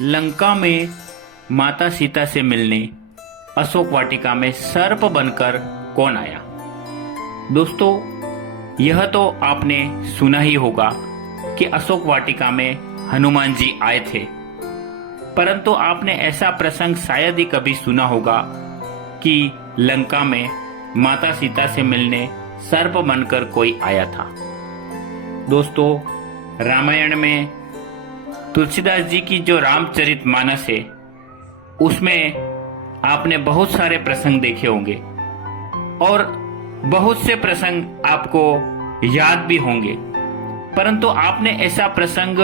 लंका में माता सीता से मिलने अशोक वाटिका में सर्प बनकर कौन आया। दोस्तों, यह तो आपने सुना ही होगा कि अशोक वाटिका में हनुमान जी आए थे, परंतु आपने ऐसा प्रसंग शायद ही कभी सुना होगा कि लंका में माता सीता से मिलने सर्प बनकर कोई आया था। दोस्तों, रामायण में तुलसीदास जी की जो रामचरितमानस है उसमें आपने बहुत सारे प्रसंग देखे होंगे और बहुत से प्रसंग आपको याद भी होंगे, परंतु आपने ऐसा प्रसंग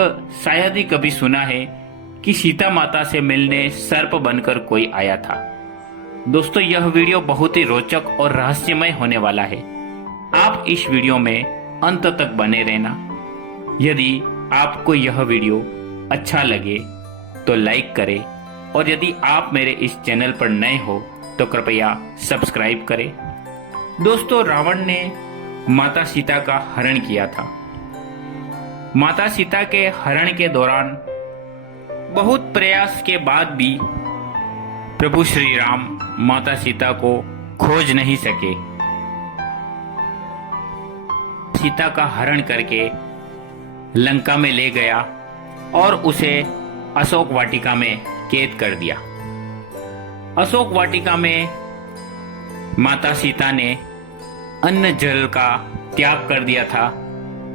शायद ही कभी सुना है कि सीता माता से मिलने सर्प बनकर कोई आया था। दोस्तों, यह वीडियो बहुत ही रोचक और रहस्यमय होने वाला है। आप इस वीडियो में अंत तक बने रहना। यदि आपको यह वीडियो अच्छा लगे तो लाइक करें और यदि आप मेरे इस चैनल पर नए हो तो कृपया सब्सक्राइब करें। दोस्तों, रावण ने माता सीता का हरण किया था। माता सीता के हरण के दौरान बहुत प्रयास के बाद भी प्रभु श्री राम माता सीता को खोज नहीं सके। सीता का हरण करके लंका में ले गया और उसे अशोक वाटिका में कैद कर दिया। अशोक वाटिका में माता सीता ने अन्न जल का त्याग कर दिया था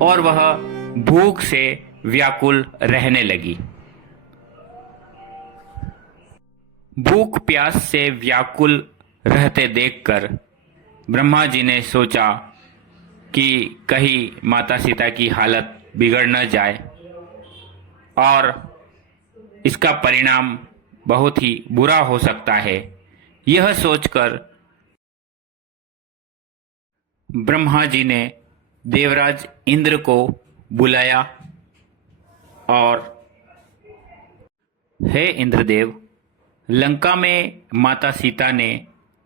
और वह भूख से व्याकुल रहने लगी। भूख प्यास से व्याकुल रहते देखकर ब्रह्मा जी ने सोचा कि कहीं माता सीता की हालत बिगड़ न जाए और इसका परिणाम बहुत ही बुरा हो सकता है। यह सोचकर ब्रह्मा जी ने देवराज इंद्र को बुलाया और हे इंद्रदेव, लंका में माता सीता ने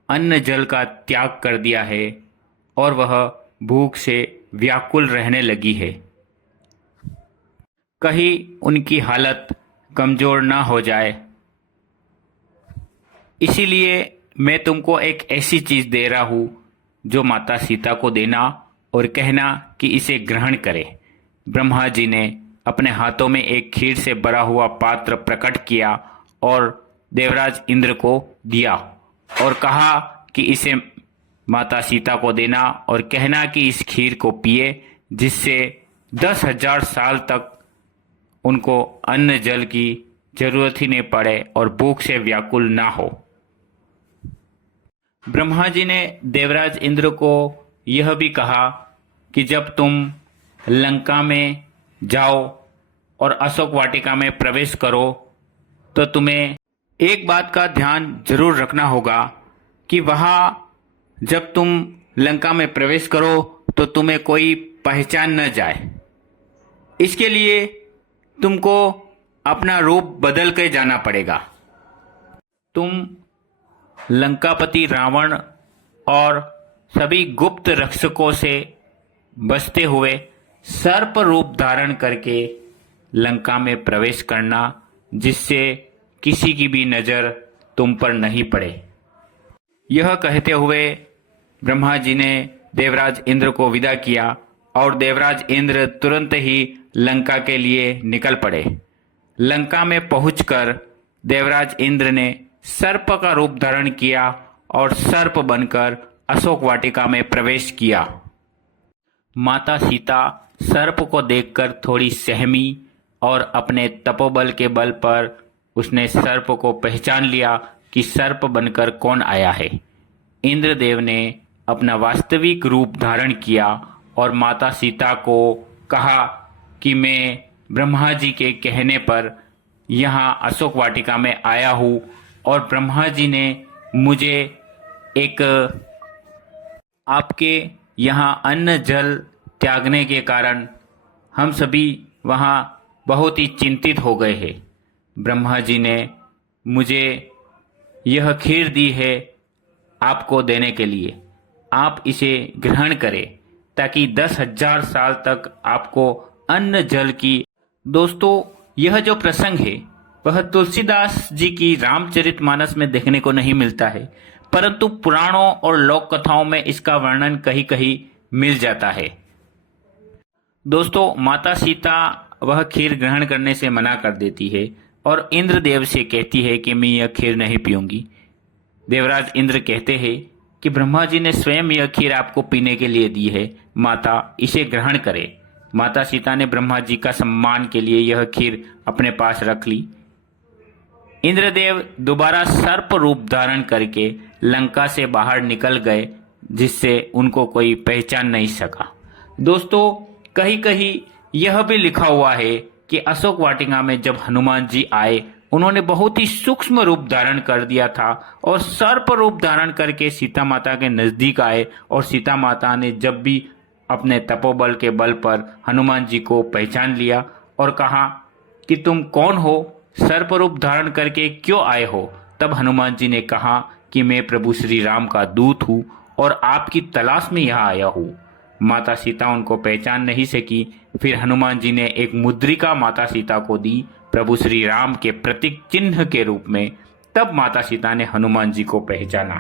अन्न जल का त्याग कर दिया है और वह भूख से व्याकुल रहने लगी है। कहीं उनकी हालत कमजोर ना हो जाए, इसीलिए मैं तुमको एक ऐसी चीज दे रहा हूं जो माता सीता को देना और कहना कि इसे ग्रहण करे। ब्रह्मा जी ने अपने हाथों में एक खीर से भरा हुआ पात्र प्रकट किया और देवराज इंद्र को दिया और कहा कि इसे माता सीता को देना और कहना कि इस खीर को पिए, जिससे 10,000 साल तक उनको अन्न जल की जरूरत ही नहीं पड़े और भूख से व्याकुल ना हो। ब्रह्मा जी ने देवराज इंद्र को यह भी कहा कि जब तुम लंका में जाओ और अशोक वाटिका में प्रवेश करो तो तुम्हें एक बात का ध्यान जरूर रखना होगा कि वहां जब तुम लंका में प्रवेश करो तो तुम्हें कोई पहचान न जाए। इसके लिए तुमको अपना रूप बदल कर जाना पड़ेगा। तुम लंकापति रावण और सभी गुप्त रक्षकों से बचते हुए सर्प रूप धारण करके लंका में प्रवेश करना, जिससे किसी की भी नजर तुम पर नहीं पड़े। यह कहते हुए ब्रह्मा जी ने देवराज इंद्र को विदा किया और देवराज इंद्र तुरंत ही लंका के लिए निकल पड़े। लंका में पहुंचकर देवराज इंद्र ने सर्प का रूप धारण किया और सर्प बनकर अशोक वाटिका में प्रवेश किया। माता सीता सर्प को देखकर थोड़ी सहमी और अपने तपोबल के बल पर उसने सर्प को पहचान लिया कि सर्प बनकर कौन आया है। इंद्रदेव ने अपना वास्तविक रूप धारण किया और माता सीता को कहा कि मैं ब्रह्मा जी के कहने पर यहाँ अशोक वाटिका में आया हूँ और ब्रह्मा जी ने मुझे एक आपके यहाँ अन्न जल त्यागने के कारण हम सभी वहाँ बहुत ही चिंतित हो गए हैं। ब्रह्मा जी ने मुझे यह खीर दी है आपको देने के लिए, आप इसे ग्रहण करें ताकि 10,000 साल तक आपको अन्न जल की। दोस्तों, यह जो प्रसंग है वह तुलसीदास जी की रामचरितमानस में देखने को नहीं मिलता है, परंतु पुराणों और लोक कथाओं में इसका वर्णन कहीं कहीं मिल जाता है। दोस्तों, माता सीता वह खीर ग्रहण करने से मना कर देती है और इंद्रदेव से कहती है कि मैं यह खीर नहीं पीऊंगी। देवराज इंद्र कहते हैं कि ब्रह्मा जी ने स्वयं यह खीर आपको पीने के लिए दी है, माता इसे ग्रहण करे। माता सीता ने ब्रह्मा जी का सम्मान के लिए यह खीर अपने पास रख ली। इंद्रदेव दोबारा सर्प रूप धारण करके लंका से बाहर निकल गए, जिससे उनको कोई पहचान नहीं सका। दोस्तों, कहीं कहीं यह भी लिखा हुआ है कि अशोक वाटिका में जब हनुमान जी आए, उन्होंने बहुत ही सूक्ष्म रूप धारण कर दिया था और सर्प रूप धारण करके सीता माता के नजदीक आए, और सीता माता ने जब भी अपने तपोबल के बल पर हनुमान जी को पहचान लिया और कहा कि तुम कौन हो, सर्प रूप धारण करके क्यों आए हो, तब हनुमान जी ने कहा कि मैं प्रभु श्री राम का दूत हूँ और आपकी तलाश में यहाँ आया हूँ। माता सीता उनको पहचान नहीं सकी। फिर हनुमान जी ने एक मुद्रिका माता सीता को दी प्रभु श्री राम के प्रतीक चिन्ह के रूप में। तब माता सीता ने हनुमान जी को पहचाना।